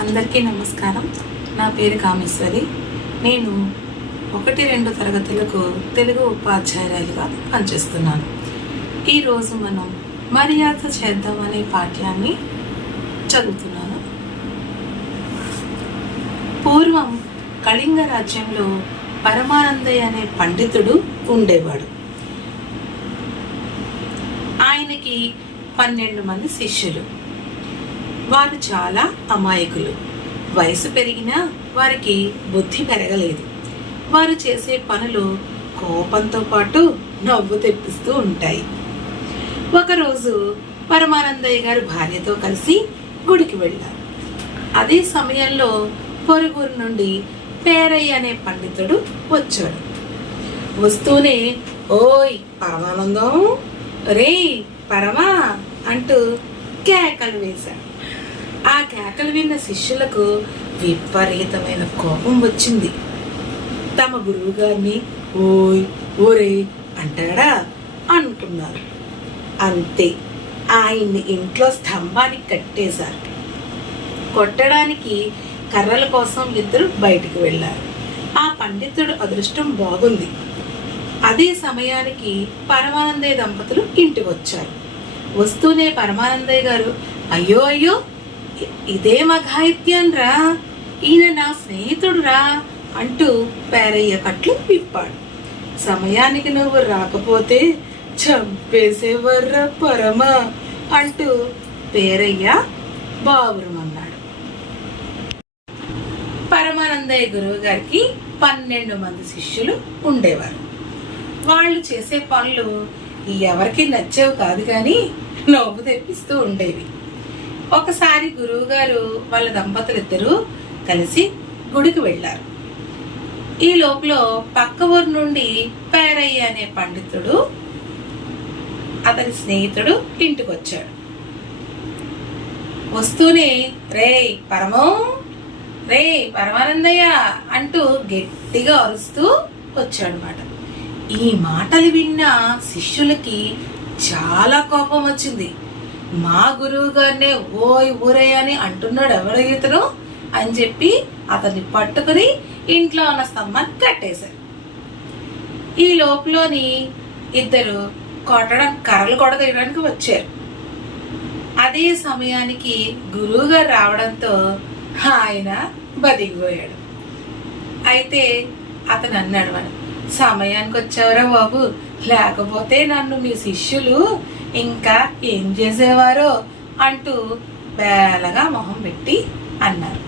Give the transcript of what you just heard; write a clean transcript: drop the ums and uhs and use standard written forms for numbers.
అందరికీ నమస్కారం. నా పేరు కామేశ్వరి. నేను 1-2 తరగతులకు తెలుగు ఉపాధ్యాయురాలిగా పనిచేస్తున్నాను. ఈరోజు మనం మర్యాద చేద్దాం అనే పాఠ్యాన్ని చదువుతున్నాను. పూర్వం కళింగ రాజ్యంలో పరమానందయ్య అనే పండితుడు ఉండేవాడు. ఆయనకి 12 మంది శిష్యులు. వారు చాలా అమాయకులు. వయసు పెరిగినా వారికి బుద్ధి పెరగలేదు. వారు చేసే పనులు కోపంతో పాటు నవ్వు తెప్పిస్తూ ఉంటాయి. ఒకరోజు పరమానందయ్య గారు భార్యతో కలిసి గుడికి వెళ్ళారు. అదే సమయంలో పొరుగురు నుండి పేరయ్య అనే పండితుడు వచ్చాడు. వస్తూనే, ఓయ్ పరమానందం, రే పరమా అంటూ కేకలు వేశాడు. ఆ కేకలు విన్న శిష్యులకు విపరీతమైన కోపం వచ్చింది. తమ గురువు గారిని ఓయ్ ఓరే అంటాడా అనుకున్నారు. అంతే, ఆయన్ని ఇంట్లో స్తంభానికి కట్టేశారు. కొట్టడానికి కర్రల కోసం ఇద్దరు బయటికి వెళ్ళారు. ఆ పండితుడు అదృష్టం బాగుంది. అదే సమయానికి పరమానందయ్య దంపతులు ఇంటికి వచ్చారు. వస్తూనే పరమానందయ్య గారు, అయ్యో అయ్యో, ఇదే మఘాయిత్యం రా, ఈయన నా స్నేహితుడు రా అంటూ పేరయ్య కట్లు విప్పాడు. సమయానికి నువ్వు రాకపోతే చంపేసేవర్రా పరమ అంటూ పేరయ్య బావురమన్నాడు. పరమానందయ్య గురువు గారికి 12 మంది శిష్యులు ఉండేవారు. వాళ్ళు చేసే పనులు ఎవరికి నచ్చేవి కాదు, కానీ నవ్వు తెప్పిస్తూ ఉండేవి. ఒకసారి గురువు గారు వాళ్ళ దంపతులు ఇద్దరూ కలిసి గుడికి వెళ్ళారు. ఈ లోపల పక్క ఊరు నుండి పేరయ్య అనే పండితుడు అతని స్నేహితుడు ఇంటికి వచ్చాడు. వస్తూనే, రే పరమం, రే పరమానందయ్య అంటూ గట్టిగా అరుస్తూ వచ్చాడనమాట. ఈ మాటలు విన్న శిష్యులకి చాలా కోపం వచ్చింది. మా గురువు గారినే ఓయ్ ఊరే అని అంటున్నాడు ఎవరు ఇతను అని చెప్పి అతన్ని పట్టుకుని ఇంట్లో ఉన్న స్తంభాన్ని కట్టేశారు. ఈ లోపలని ఇద్దరు కర్రలు కొడతీయడానికి వచ్చారు. అదే సమయానికి గురువు గారు రావడంతో ఆయన బతికిపోయాడు. అయితే అతను అన్నాడు, మనం సమయానికి వచ్చావరా బాబు, లేకపోతే నన్ను మీ శిష్యులు ఇంకా ఏం చేసేవారో అంటూ బేలగా మొహం పెట్టి అన్నారు.